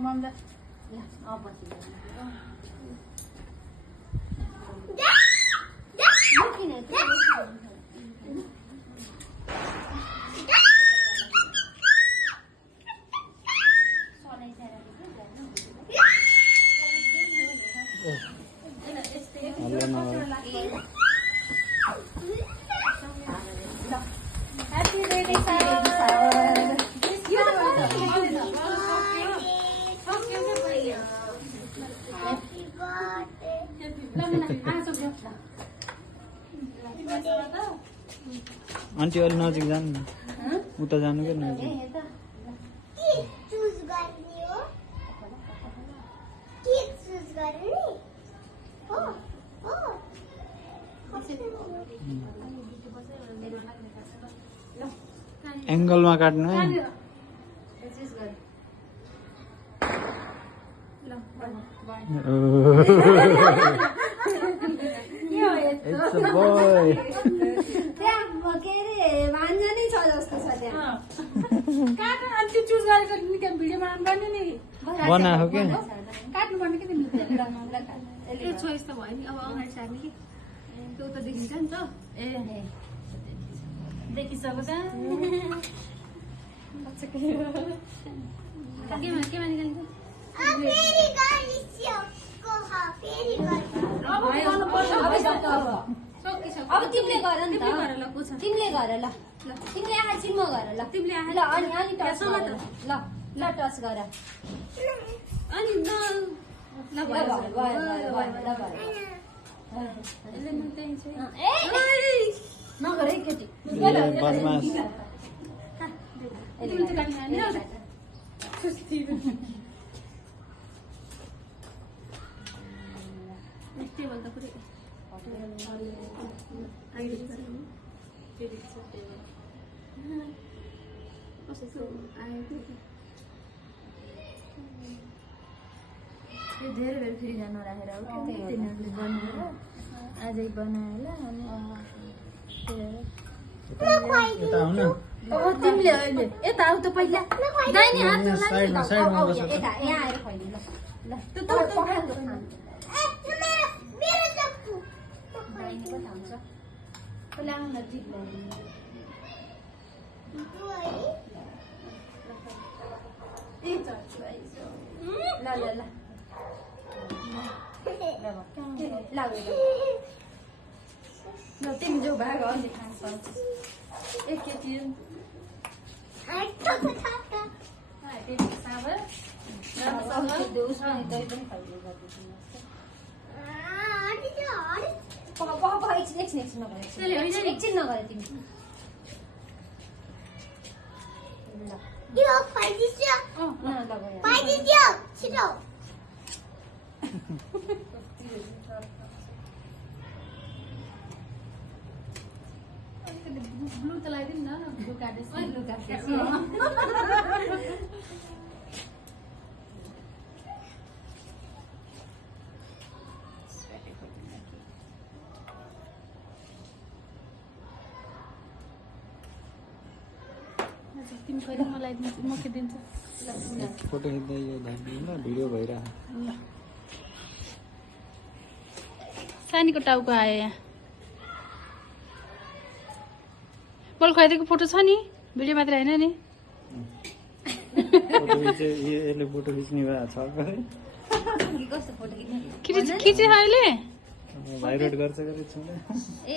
Mummy aunty अलि नजिक जानु न उता जानु के नजिक एङ्गलमा काट्नु है It's a boy. बना हो क्या छोइस त भयो नि अब अगाडि सार्ने कि त्यो त देखिन्छ नि त ए देखिसक्यो त केमा निकाल्नु अब तिमीले गर नि त तिमीले गर ल तिमीले आएर चिन्म गर ल तिमीले ल अनि अनि टच गर ल ल टच गर अनि ल ल भयो नगर है केटी बदमास टेबल त पुरै धेरै बेर फेरि जानु राखेर हो तिनीहरूले बनाएर आजै बनाएर यता आउन तिमीले अहिले यता आऊ त पहिला दाहिने हात साइडमा साइडमा बस यता यहाँ आएर खुवाइदिनु ल ल त्यो त लाउन जिप ल ल ल ल तिमी जो भाग अलि खान्छ एकचोटि एकछिन नगरे तिमी ब्लू त लगाइदिनु न ब्लू काटेछ तिमी कहिले मलाई दिन्छु म के दिन्छु फोटो खिच्दै यो धाक्दिनु ल भिडियो भइरह सानीको टाउको आयो यहाँ बल खुवाइदिएको फोटो छ नि भिडियो मात्र होइन नि यसले फोटो खिच्ने भए छ खिचे अहिले भाइरल गर्छ गरे छु ए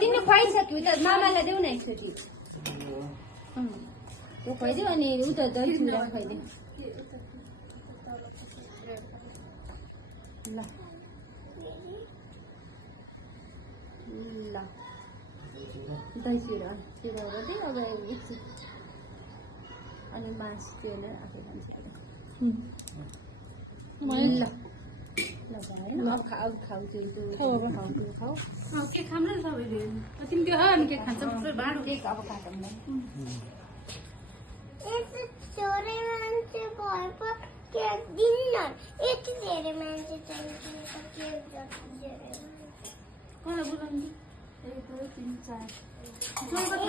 तिमीले खुवाइसक्यो त मामालाई देऊ न एकचोटि त्यो खुवाइदियो अनि उता दही चुरा खुवाइदियो ल ल दही चुरा चुरा गरिदियो अब एकछिन अनि मास त्यो आफै खान्छ ल खाऊ खाऊ त्यो खाऊ के खाम न सबैले तिमी त्यो अनि के खान्छ भाँडो केक अब खाँदा छोरे मान्छे भए केक दिन्न यति धेरै मान्छे चाहिन्छ केक जति धेरै कसलाई बोलाउनु 1 2 3 4